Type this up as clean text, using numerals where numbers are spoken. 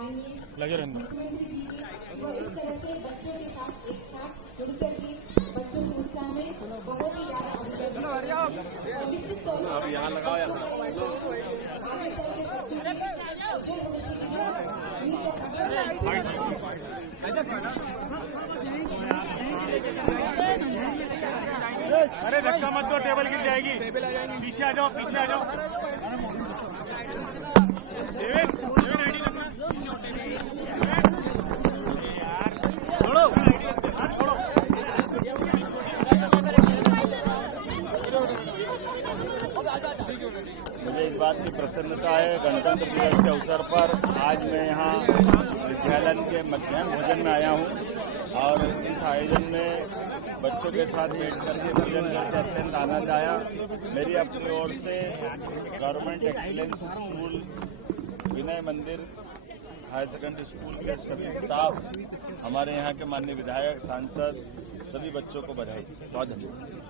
लगे रहना। मुख्यमंत्री जी की वो इस तरह से बच्चों के साथ एक साथ जुड़कर के बच्चों के उत्साह में बहुत ही ज्यादा और निश्चित तौर पर यहाँ लगाओ आगे चल के बच्चों के उज्जवल भविष्य के लिए अरे धक्का मत दो, टेबल गिर जाएगी। पीछे आ जाओ, पीछे आ जाओ। छोड़ो छोड़ो। मुझे इस बात की प्रसन्नता है, गणतंत्र दिवस के अवसर पर आज मैं यहाँ विद्यालय के मध्याह्न भोजन में आया हूँ और इस आयोजन में बच्चों के साथ बैठ करके भोजन करके अत्यंत आनंद आया। मेरी अपनी ओर से गवर्नमेंट एक्सीलेंस स्कूल विनय मंदिर हायर सेकेंडरी स्कूल के सभी स्टाफ, हमारे यहाँ के माननीय विधायक, सांसद, सभी बच्चों को बधाई। बहुत धन्यवाद।